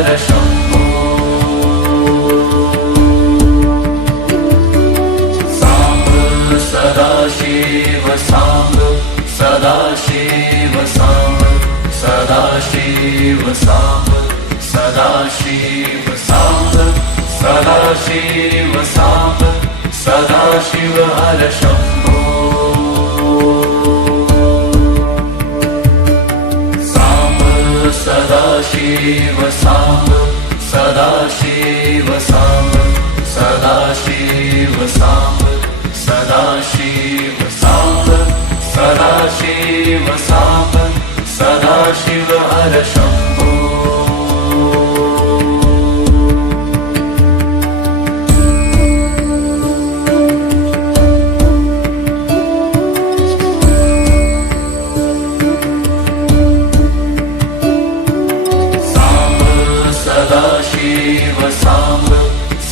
हर Shambho Samba Sadashiv Samba Sadashiv Samba Sadashiv Samba Sadashiv Samba Sadashiv Samba Sadashiv हर Shambho Sadashiv Samba Sadashiv Samba Sadashiv Samba Sadashiv Samba Sadashiv Samba Sadashiv हर Shambho Sadashiv Samba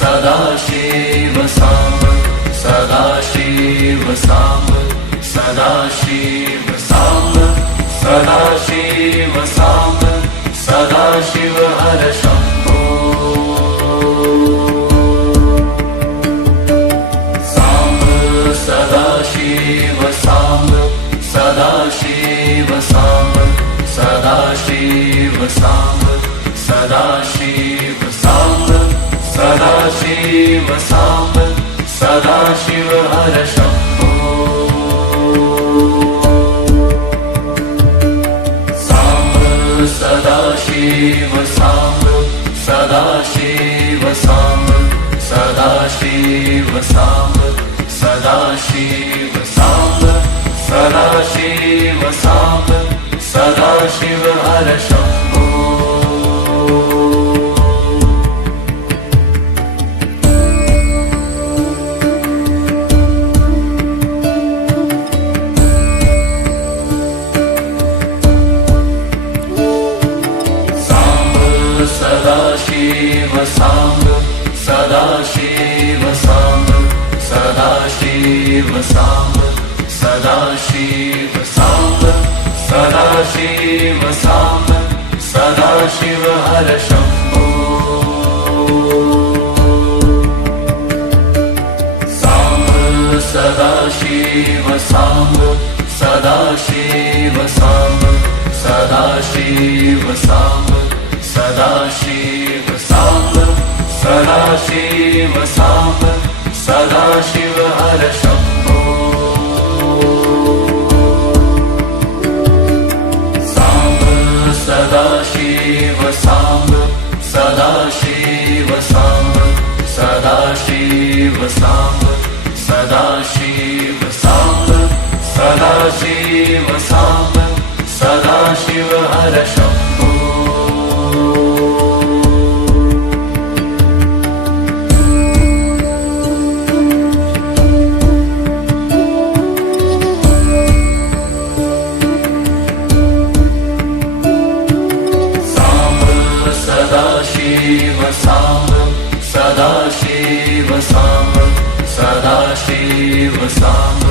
Sadashiv Samba Sadashiv Samba Sadashiv Samba Sadashiv Samba Sadashiv हर Shambho Samba Sadashiv Samba Sadashiv Samba Sadashiv Samba Sadashiv Samba Sadashiv Samba Sadashiv हर Shambho Samba Sadashiv Samba Sadashiv Samba Sadashiv Samba Sadashiv Samba Sadashiv Samba Sadashiv हर Shambho Sadashiv Samba Sadashiv Samba Sadashiv Samba Sadashiv Samba Sadashiv Samba Sadashiv हर Shambho Samba Sadashiv Samba Sadashiv Samba Sadashiv Samba Sadashiv Samba Sadashiv Samba Sadashiv हर Shambho Samba Sadashiv Samba Sadashiv Samba Sadashiv Samba Sadashiv Samba Sadashiv Samba Sadashiv हर Shambho Sadashiv Samba Sadashiv Samba Sadashiv Samba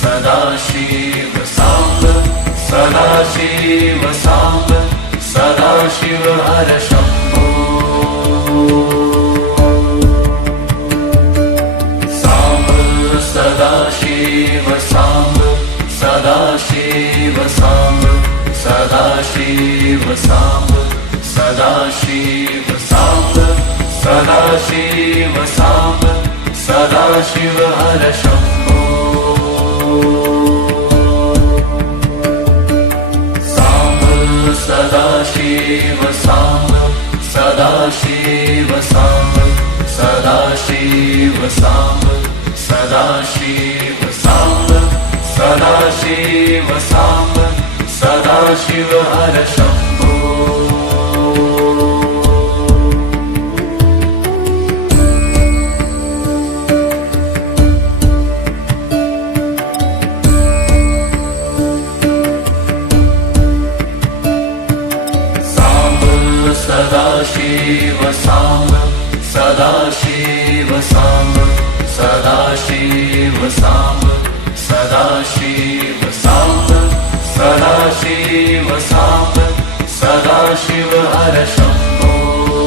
Sadashiv Samba Sadashiv Samba Sadashiv हर Shambho Samba Sadashiv Samba Sadashiv Samba Sadashiv Samba Sadashiv Samba Sadashiv Samba Sadashiv हर Shambho Samba Sadashiv Samba Sadashiv Samba Sadashiv Samba Sadashiv Samba Sadashiv Samba Sadashiv हर Shambho Sadashiv Samba Sadashiv Samba Sadashiv Samba Sadashiv Samba Sadashiv Samba Sadashiv हर Shambho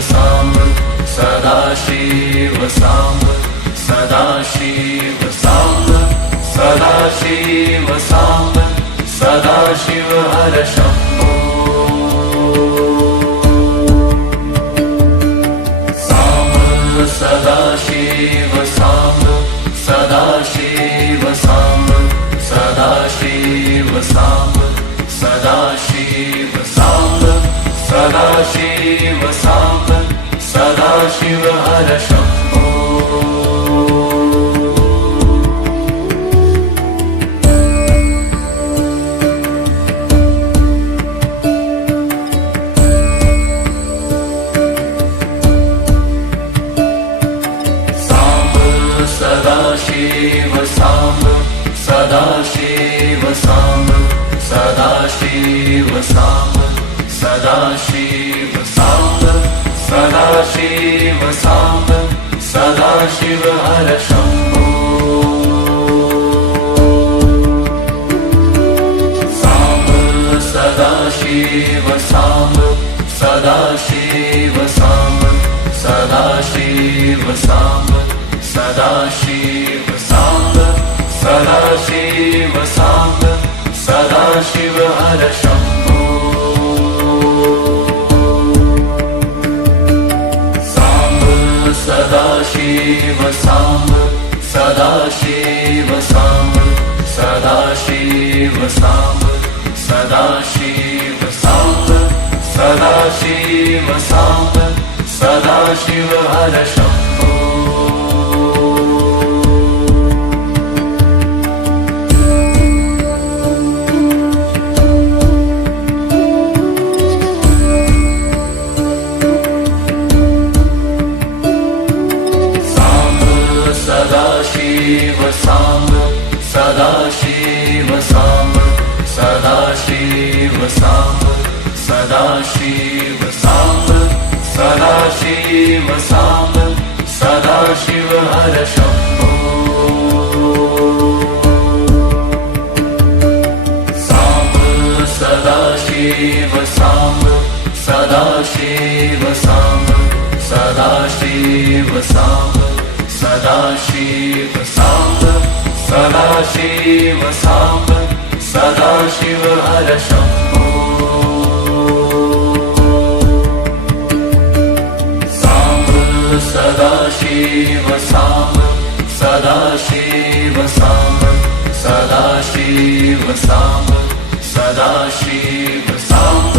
Samba Sadashiv Samba Sadashiv Samba Sadashiv Samba Sadashiv हर Shambho Samba Sadashiv Samba Sadashiv Samba Sadashiv Samba Sadashiv Samba Sadashiv Samba Sadashiv हर Shambho Sadashiv Samba Sadashiv Samba Sadashiv Samba Sadashiv Samba Sadashiv Samba Sadashiv हर Shambho Samba Sadashiv Samba Sadashiv Samba Sadashiv Samba Sadashiv Samba Sadashiv Samba Sadashiv हर Shambho Samba Sadashiv Samba Sadashiv Samba Sadashiv Samba Sadashiv Samba Sadashiv Samba Sadashiv हर Shambho Sadashiv Samba Sadashiv Samba Sadashiv Samba Sadashiv Samba Sadashiv Samba Sadashiv हर Shambho Samba Sadashiv Samba Sadashiv Samba Sadashiv Samba Sadashiv Samba Sadashiv Samba Sadashiv हर Shambho Samba Sadashiv Samba Sadashiv Samba Sadashiv Samba Sadashiv Samba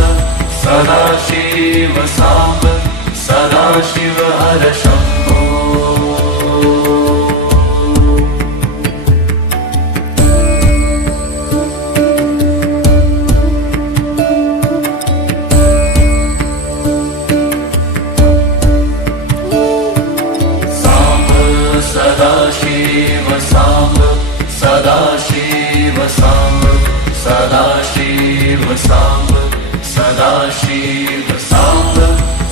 Sadashiv Samba Sadashiv हर Shambho Sadashiv Samba Sadashiv Samba Sadashiv Samba Sadashiv Samba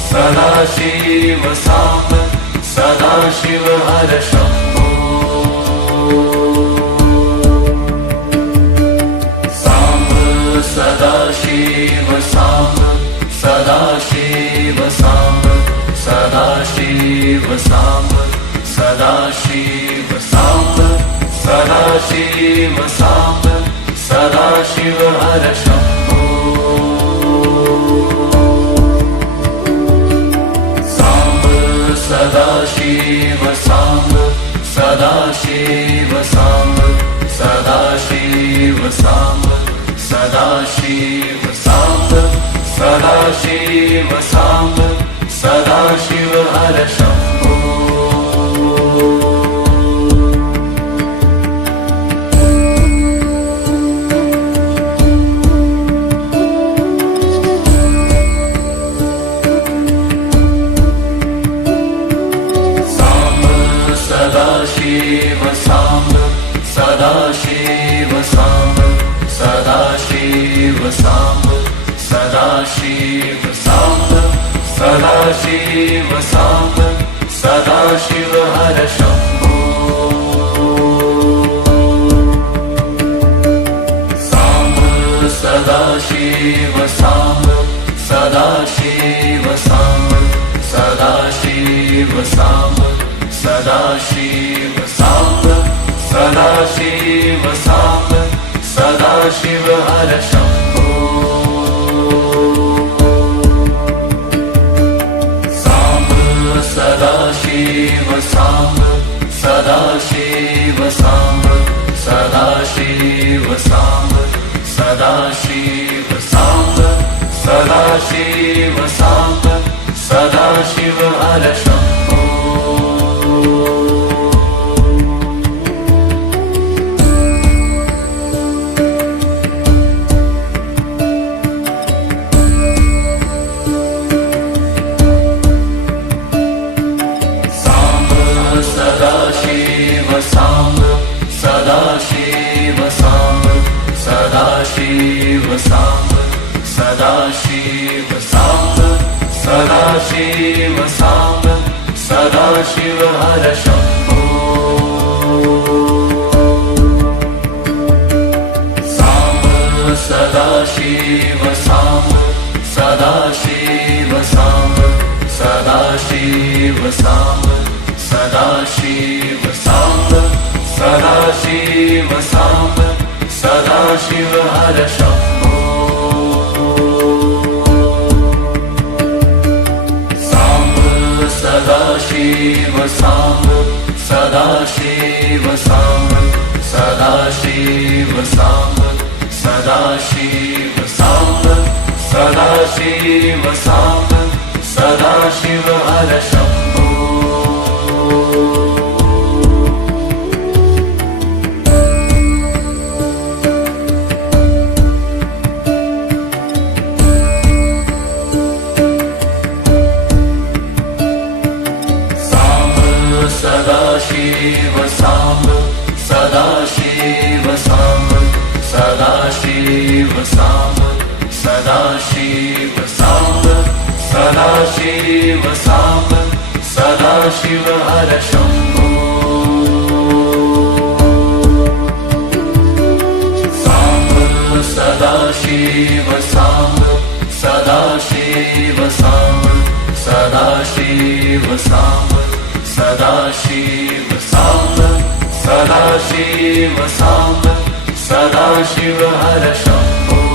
Sadashiv Samba Sadashiv हर Shambho Samba Sadashiv Samba Sadashiv Samba Sadashiv Samba Sadashiv Samba Sadashiv Samba Sadashiv हर Shambho Samba Sadashiv Samba Sadashiv Samba Sadashiv Samba Sadashiv Samba Sadashiv Samba Sadashiv हर Shambho Sadashiv Samba Sadashiv Samba Sadashiv Samba Sadashiv Samba Sadashiv Samba Sadashiv हर Shambho Samba Sadashiv Samba Sadashiv Samba Samb Sadashiv Samb Sadashiv Samb Sadashiv हर Shambho Samb Sadashiv Samb Sadashiv Samb Sadashiv Samb Sadashiv Samb Sadashiv Samb Sadashiv हर Shambho Samb Sadashiv Samb Sadashiv Samb Sadashiv Samb Sadashiv Samb Sadashiv Samb Sadashiv हर Shambho Samb Sadashiv Samb Sadashiv Samb Sadashiv Samb Sadashiv Samb Sadashiv Samb Sadashiv हर Shambho Sadashiv Samb Sadashiv Samb Sadashiv Samb Sadashiv Samb Sadashiv Samb Sadashiv हर Shambho Sadashiv Samb Sadashiv Samb Sadashiv Samb Sadashiv Samb Sadashiv Samb Sadashiv हर Shambho Samb Sadashiv Samb Sadashiv Samb Sadashiv Samb Sadashiv Samb Sadashiv Samb Sadashiv हर Shambho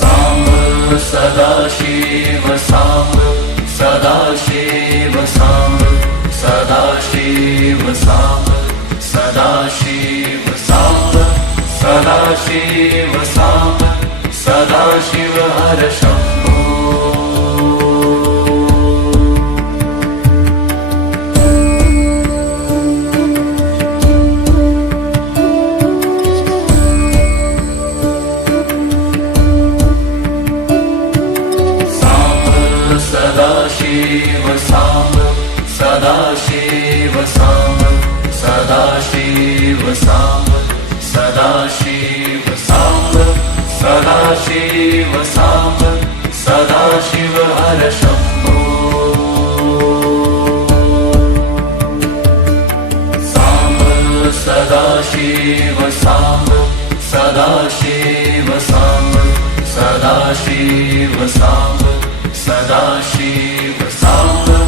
Samb Sadashiv Samb Sadashiv Samb Sadashiv Samb Sadashiv Samb Sadashiv Samb Sadashiv हर Shambho Sadashiv Samb Sadashiv Samb Sadashiv Samb Sadashiv Samb Sadashiv Samb Sadashiv हर Shambho Samb Sadashiv Samb Sadashiv Samb Sadashiv Samb Sadashiv Samb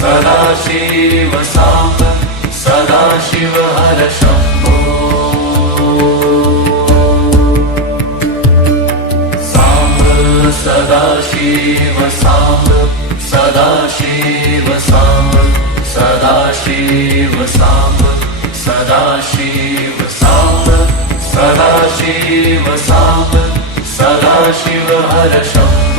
Sadashiv Samb Sadashiv हर Shambho Samb Sadashiv Samb Sadashiv Samb Sadashiv Samb Sadashiv Samb Sadashiv Samb Sadashiv हर Shambho